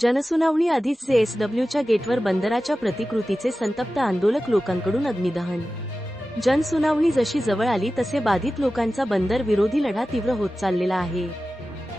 जनसुनावणी आधीच जेएसडब्ल्यूच्या गेटवर बंदराच्या प्रतिकृतीचे संतप्त आंदोलक लोकांकडून अग्निदहन। जनसुनावणी जशी जवळ आली तसे बाधित लोकांचा बंदर विरोधी लढा तीव्र होत चाललेला आहे।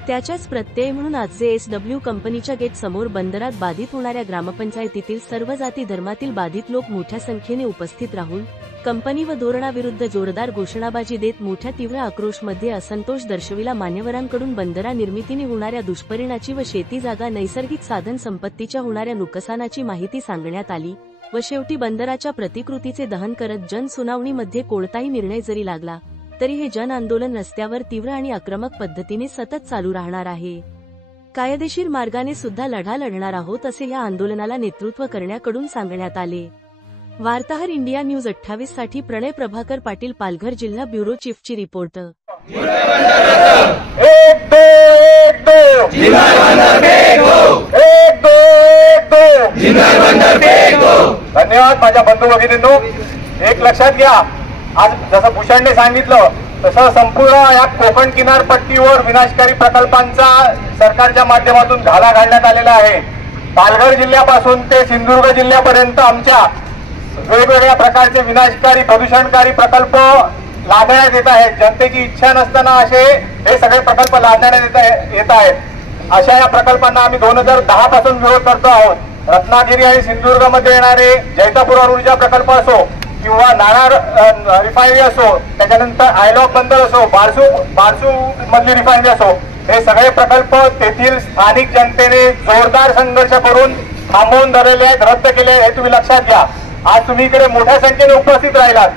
त्याच्याच प्रत्यय म्हणून आज जेएसडब्ल्यू कंपनीच्या गेट समोर बंदरात बाधित होणाऱ्या ग्रामपंचायतीतील सर्व जाती धर्मातील बाधित लोक मोठ्या संख्येने उपस्थित राहून कंपनी व धोरणाविरुद्ध जोरदार घोषणाबाजी देत मोठ्या तीव्र आक्रोशमध्ये असंतोष दर्शविला। मान्यवरांकडून बंदरा निर्मितीने होणाऱ्या दुष्परिणामाची व शेती जागा नैसर्गिक साधन संपत्तीच्या होणाऱ्या नुकसानाची माहिती सांगण्यात आली व शेवटी बंदराच्या प्रतिकृतीचे दहन करत जनसुनावणीमध्ये कोणताही निर्णय जरी लागला तरी हे जन आंदोलन रस्त्यावर तीव्र आणि आक्रमक पद्धतीने सतत चालू राहणार आहे। कायदेशीर मार्गाने सुद्धा लढा लढणार आहोत असे या आंदोलनाला नेतृत्व करण्याकडून सांगण्यात आले। वार्ताहर इंडिया न्यूज 28 साठी प्रणय प्रभाकर पाटील, पालघर जिल्हा ब्युरो चीफची रिपोर्ट। धन्यवाद माझ्या बंधू भगिनींनो। एक लक्षात घ्या, आज जसं भूषणने सांगितलं तसं संपूर्ण या कोकण किनारपट्टीवर विनाशकारी प्रकल्पांचा सरकारच्या माध्यमातून घाला घालण्यात आलेला आहे। पालघर जिल्ह्यापासून ते सिंधुदुर्ग जिल्ह्यापर्यंत आमच्या वेगवेगळ्या प्रकारचे विनाशकारी प्रदूषणकारी प्रकल्प लादण्यात येत आहेत। जनतेची इच्छा नसताना असे हे सगळे प्रकल्प लादण्यात येत आहेत। अशा या प्रकल्पांना आम्ही 2010 पासून विरोध करतो आहोत। रत्नागिरी आणि सिंधुदुर्गमध्ये येणारे जैतापूर ऊर्जा प्रकल्प असो किंवा नाणार रिफायनरी असो, त्याच्यानंतर आयलॉग बंदर असो, बारसू मधली रिफायनरी असो, हे सगळे प्रकल्प तेथील स्थानिक जनतेने जोरदार संघर्ष करून थांबवून धरलेले आहेत, रद्द केले हे तुम्ही लक्षात घ्या। आज तुम्ही इकडे मोठ्या संख्येने उपस्थित राहिलात।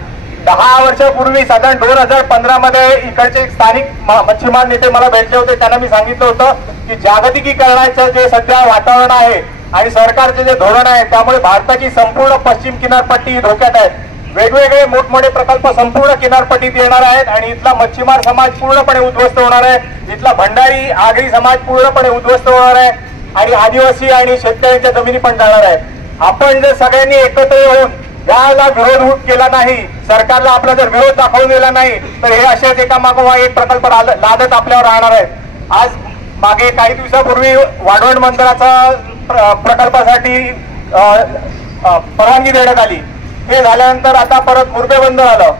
10 वर्षापूर्वी साधारण 2015 मध्ये इकडचे स्थानिक मच्छीमार नेते मला भेटले होते। त्यांना मी सांगितलं होतं की जागतिकीकरणाचं जे सध्या वातावरण आहे आणि सरकारचे जे धोरण आहे त्यामुळे भारताची संपूर्ण पश्चिम किनारपट्टी धोक्यात आहे। वेगवेगळे मोठमोठे प्रकल्प संपूर्ण किनारपट्टीत येणार आहेत आणि इथला मच्छीमार समाज पूर्णपणे उद्ध्वस्त होणार आहे। इथला भंडारी आगरी समाज पूर्णपणे उद्ध्वस्त होणार आहे आणि आदिवासी आणि शेतकऱ्यांच्या जमिनी पण जाणार आहे। आपण जर सगळ्यांनी एकत्र येऊन याला विरोध केला नाही, सरकारला आपला जर विरोध दाखवून दिला नाही तर हे असेच एकामागोमाग एक प्रकल्प लादत आपल्यावर राहणार आहेत। आज मागे काही दिवसापूर्वी वाढवण बंदराचा प्रकल्पासाठी परवानगी देण्यात आली। हे झाल्यानंतर आता परत मुरबे बंदर आलं।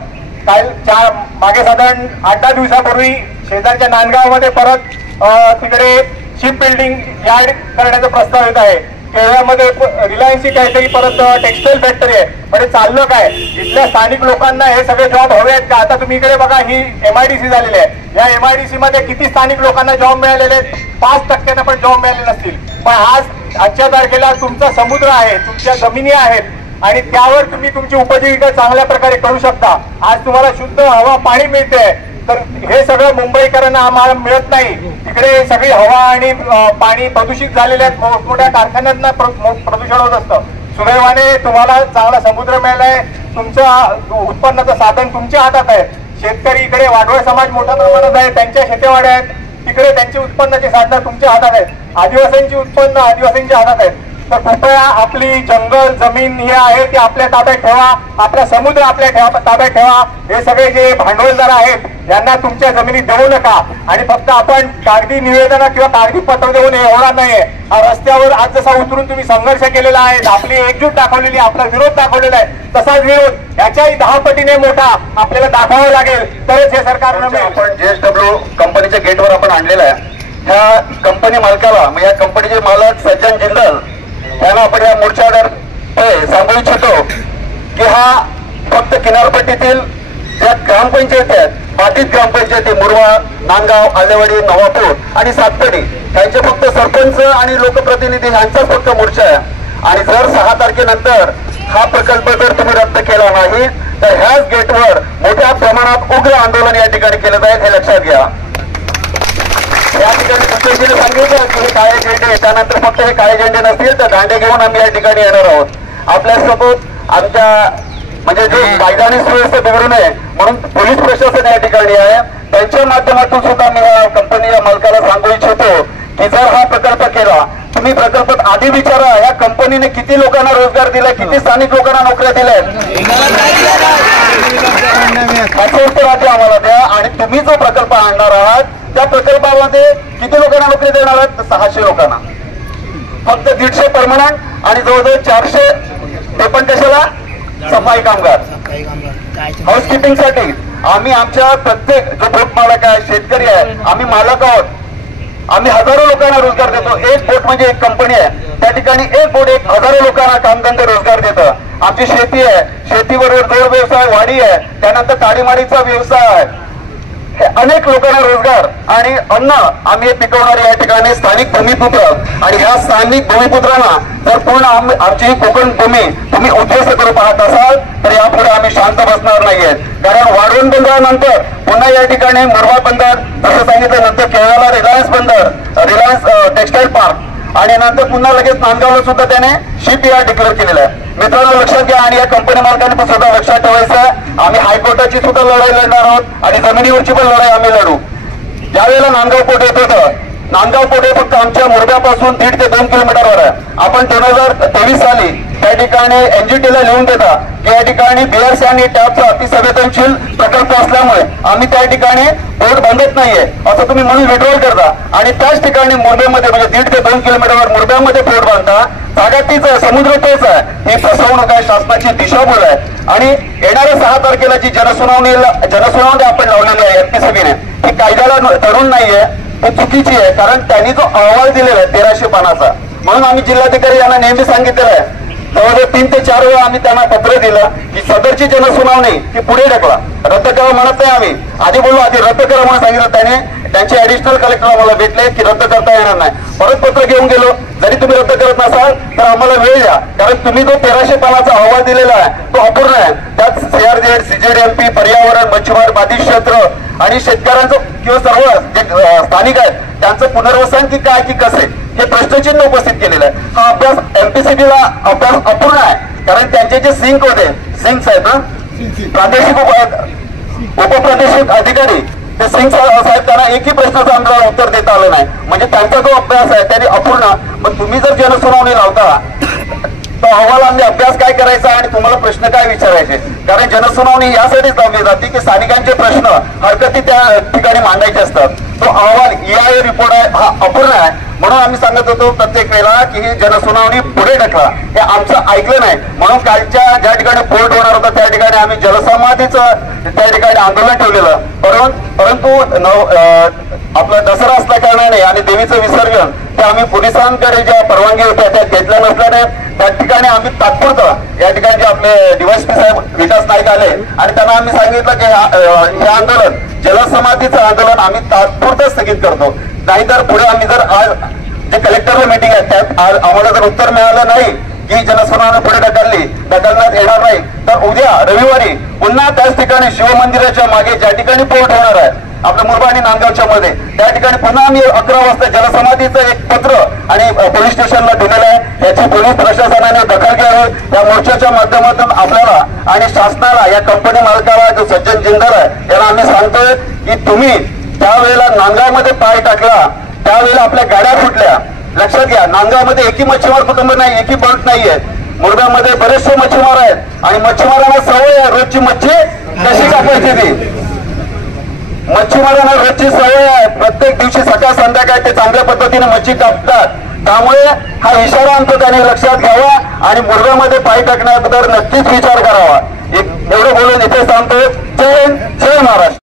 मागे साधारण 8-10 दिवसापूर्वी शेजारच्या नांदगावमध्ये परत तिकडे शिप बिल्डिंग यार्ड करण्याचा प्रस्ताव येत आहे। केरळमध्ये रिलायन्सची काहीतरी परत टेक्सटाईल फॅक्टरी आहे। म्हणजे चाललं काय, इथल्या स्थानिक लोकांना हे सगळे जॉब हवे आहेत का? आता तुम्ही इकडे बघा, ही MIDC झालेली आहे। या MIDC मध्ये किती स्थानिक लोकांना जॉब मिळालेले आहेत? 5% पण जॉब मिळाले नसतील। पण आज आजच्या तारखेला तुमचा समुद्र आहे, तुमच्या जमिनी आहेत आणि त्यावर तुम्ही तुमची उपजीविका चांगल्या प्रकारे करू शकता। आज तुम्हाला शुद्ध हवा पाणी मिळते, तर हे सगळं मुंबईकरांना आम्हाला मिळत नाही। तिकडे सगळी हवा आणि पाणी प्रदूषित झालेले आहेत, मोठमोठ्या कारखान्यांना प्रदूषण होत असतं। सुदैवाने तुम्हाला चांगला समुद्र मिळालाय, तुमचं उत्पन्नाचं साधन तुमच्या हातात आहे। शेतकरी इकडे वाडवळ समाज मोठ्या प्रमाणात आहे, त्यांच्या शेतीवाड्या आहेत, तिकडे त्यांची उत्पन्नाची साधनं तुमच्या हातात आहेत। आदिवासींची उत्पन्न आदिवासींच्या हातात आहेत। तर कृपया आपली जंगल जमीन ही आहे ती आपल्या ताब्यात ठेवा, आपला समुद्र आपल्या ताब्यात ठेवा। हे सगळे जे भांडवलदार आहेत यांना तुमच्या जमिनी देऊ नका। आणि फक्त आपण कागदी निवेदन किंवा कागदी पत्र देऊन हे होणार नाहीये। रस्त्यावर आज जसा उतरून तुम्ही संघर्ष केलेला आहे, आपली एकजूट दाखवलेली, आपला विरोध दाखवलेला आहे, तसाच विरोध याच्याही 10 पटीने मोठा आपल्याला दाखवावा लागेल, तरच हे सरकार आपण जेएसडब्ल्यू कंपनीच्या गेटवर आपण आणलेला आहे। ह्या कंपनी मालकाला, मग या कंपनीचे मालक सज्जन जिंदल यांना आपण या मोर्चावर सांगू इच्छितो की हा फक्त किनारपट्टीतील ज्या ग्रामपंचायती आहेत, बाधित ग्रामपंचायती मुरबा, नांदगाव, आलेवाडी, नवापूर आणि सातपडी यांचे फक्त सरपंच आणि लोकप्रतिनिधी यांचाच फक्त मोर्चा आहे। आणि जर 6 तारखेनंतर हा प्रकल्प जर तुम्ही रद्द केला नाही तर ह्याच गेटवर मोठ्या प्रमाणात उग्र आंदोलन या ठिकाणी केलं जाईल, हे लक्षात घ्या। या ठिकाणी मुख्यमंत्रीने सांगितलं की हे काळे झेंडे, त्यानंतर फक्त हे काळे झेंडे नसतील तर दांडे घेऊन आम्ही या ठिकाणी येणार आहोत। आपल्यासोबत आमच्या म्हणजे जे कायदा आणि सुव्यवस्था बिघडू नये म्हणून पोलीस प्रशासन या ठिकाणी आहे। त्यांच्या माध्यमातून सुद्धा मी या कंपनी मालकाला सांगू इच्छितो की जर हा प्रकल्प केला, तुम्ही प्रकल्पात आधी विचारा या कंपनीने किती लोकांना रोजगार दिलाय, किती स्थानिक लोकांना नोकऱ्या दिल्या, याचं उत्तर आधी आम्हाला द्या। आणि तुम्ही जो प्रकल्प आणणार आहात त्या प्रकल्पामध्ये किती लोकांना नोकरी देणार आहात? 600 लोकांना। फक्त 150 परमनंट आणि जवळजवळ 400 ते पण कशाला सफाई कामगार हाऊसकीपिंग साठी. आम्ही आमच्या प्रत्येक जो बोट मालक आहे, शेतकरी आहे, आम्ही मालक आहोत. आम्ही हजारो लोकांना रोजगार देतो. एक बोट म्हणजे एक कंपनी आहे, त्या ठिकाणी एक बोट एक हजारो लोकांना कामधंदे रोजगार देतं. आमची शेती आहे, शेतीबरोबर जोड व्यवसाय वाडी आहे, त्यानंतर ताडीमाडीचा व्यवसाय आहे. हे अनेक लोकांना रोजगार आणि अन्न आम्ही हे पिकवणारे या ठिकाणी स्थानिक भूमिपुत्र. आणि ह्या स्थानिक भूमिपुत्रांना जर पूर्ण आमची ही कोकण भूमी तुम्ही उद्ध्वस्त करू पाहत असाल तर यापुढे आम्ही शांत बसणार नाहीये. कारण वाढवण बंदरानंतर पुन्हा या ठिकाणी मुरबाड बंदर, जसं सांगितलं, नंतर केरळला रिलायन्स बंदर, रिलायन्स टेक्सटाईल पार्क, आणि नंतर पुन्हा लगेच नांदगावला सुद्धा त्याने शिप यार्ड डिक्लेअर केलेलं आहे. मित्रांनो लक्षात घ्या, आणि या कंपनी मालकांनी पण सुद्धा लक्षात ठेवायचं आहे, आम्ही हायकोर्टाची सुद्धा लढाई लढणार आहोत आणि जमिनीवरची पण लढाई आम्ही लढू. ज्यावेळेला नांदगाव पोर्ट येत होतं, नांदगाव पोर्ट हे फक्त आमच्या मुरब्यापासून 1.5 ते 2 किलोमीटरवर आहे. आपण 2023 साली त्या ठिकाणी एनजीटीला लिहून देता की या ठिकाणी बीआरसी आणि टॅपचा अतिसंवेदनशील प्रकल्प असल्यामुळे आम्ही त्या ठिकाणी पोर्ट बांधत नाहीये असं तुम्ही म्हणून विड्रॉल करता, आणि त्याच ठिकाणी मुरब्यामध्ये म्हणजे 1.5 ते 2 किलोमीटरवर मुरब्यामध्ये पोर्ट बांधता. जागा तीच आहे, समुद्र तोच आहे. ही फसवणूक आहे, शासनाची दिशाभूल आहे. आणि येणाऱ्या 6 तारखेला जी जनसुनावणी आपण लावलेली आहे एमपीसीबीने, ही कायद्याला धरून नाहीये, ही चुकीची आहे. कारण त्यांनी जो अहवाल दिलेला आहे 1300 पानाचा, म्हणून आम्ही जिल्हाधिकारी यांना नेहमी सांगितलेलं आहे, जवळजवळ 3 ते 4 वेळा आम्ही त्यांना पत्र दिलं की सदरची जनसुनावणी ही पुढे ढकला, रद्द करा म्हणत नाही. आम्ही आधी बोललो, आधी रद्द करा म्हणून सांगितलं. त्याने त्यांचे ऍडिशनल कलेक्टर आम्हाला भेटले की रद्द करता येणार नाही. परत पत्र घेऊन गेलो, जरी तुम्ही रद्द करत नसाल तर आम्हाला वेळ द्या, कारण तुम्ही जो 1300 पानाचा अहवाल दिलेला आहे तो अपूर्ण आहे. त्यात सीआरझेड, सीजेडएमपी, पर्यावरण, मच्छीमार बाधित क्षेत्र आणि शेतकऱ्यांचं किंवा सर्व जे स्थानिक आहेत त्यांचं पुनर्वसन की काय की कसे हे प्रश्नचिन्ह उपस्थित केलेलं आहे. हा अभ्यास एमपीसीबीला अभ्यास अपूर्ण आहे, कारण त्यांचे जे सिंक होते, सिंक्स आहेत ना, प्रादेशिक उपप्रादेशिक अधिकारी, ते सिंग साहेब त्यांना एकही प्रश्नाचं आम्हाला उत्तर देता आलं नाही. म्हणजे त्यांचा जो अभ्यास आहे त्याने अपूर्ण. पण तुम्ही जर जनसुनावणी लावता तो अहवाल आम्ही अभ्यास काय करायचा आणि तुम्हाला प्रश्न काय विचारायचे. कारण जनसुनावणी यासाठीच लावली जाते की स्थानिकांचे प्रश्न हरकती त्या ठिकाणी मांडायचे असतात. तो अहवाल EIA रिपोर्ट आहे हा अपूर्ण आहे, म्हणून आम्ही सांगत होतो प्रत्येक वेळेला की ही जनसुनावणी पुढे ढकला. हे आमचं ऐकलं नाही, म्हणून कालच्या ज्या ठिकाणी पोर्ट होणार होता त्या ठिकाणी आम्ही जलसमाधीचं त्या ठिकाणी आंदोलन ठेवलेलं. परंतु आपला दसरा असल्या कारणाने आणि देवीचं विसर्जन ते आम्ही पोलिसांकडे ज्या परवानगी होत्या त्या घेतल्या नसल्याने त्या ठिकाणी आम्ही तात्पुरतं या ठिकाणी आपले DYSP साहेब विकास नाईक आले आणि त्यांना आम्ही सांगितलं की हे आंदोलन जलसमाधीचं आंदोलन आम्ही तात्पुरतं स्थगित करतो, नाहीतर पुढे आम्ही जर आज जे कलेक्टरला मीटिंग आहे त्यात आज आम्हाला जर उत्तर मिळालं नाही की जनसुनावणी पुढे ढकलण्यात येणार नाही तर उद्या रविवारी पुन्हा त्याच ठिकाणी शिवमंदिराच्या मागे ज्या ठिकाणी पोर्ट होणार आहे आपल्या मुरबाड आणि नांदगावच्या मध्ये त्या ठिकाणी पुन्हा आम्ही 11 वाजता जलसमाधीचं एक पत्र आणि पोलीस स्टेशनला दिलेलं आहे. याची पोलीस प्रशासनाने दखल घ्यावी. या मोर्चाच्या माध्यमातून आपल्याला आणि शासनाला, या कंपनी मालकाला जो सज्जन जिंदाल आहे यांना आम्ही सांगतोय की तुम्ही त्यावेळेला नांदगावमध्ये पाय टाकला त्यावेळेला आपल्या गाड्या फुटल्या. लक्षात घ्या, नांदगावमध्ये एकही मच्छीमार कुटुंब नाही, एकही बोट नाहीये. मुरब्यामध्ये बरेचसे मच्छीमार आहेत आणि मच्छीमारांना सवय आहे रोजची मच्छी कशी कापायची. ती मच्छीमारांना रोजची सवय आहे, प्रत्येक दिवशी सकाळ संध्याकाळ ते चांगल्या पद्धतीने मच्छी कापतात. त्यामुळे हा इशारा आमचा त्याने लक्षात घ्यावा आणि मुरब्यामध्ये पाय टाकण्याबद्दल नक्कीच विचार करावा. एवढं बोलून इथे सांगतो. जय हिंद, जय महाराष्ट्र.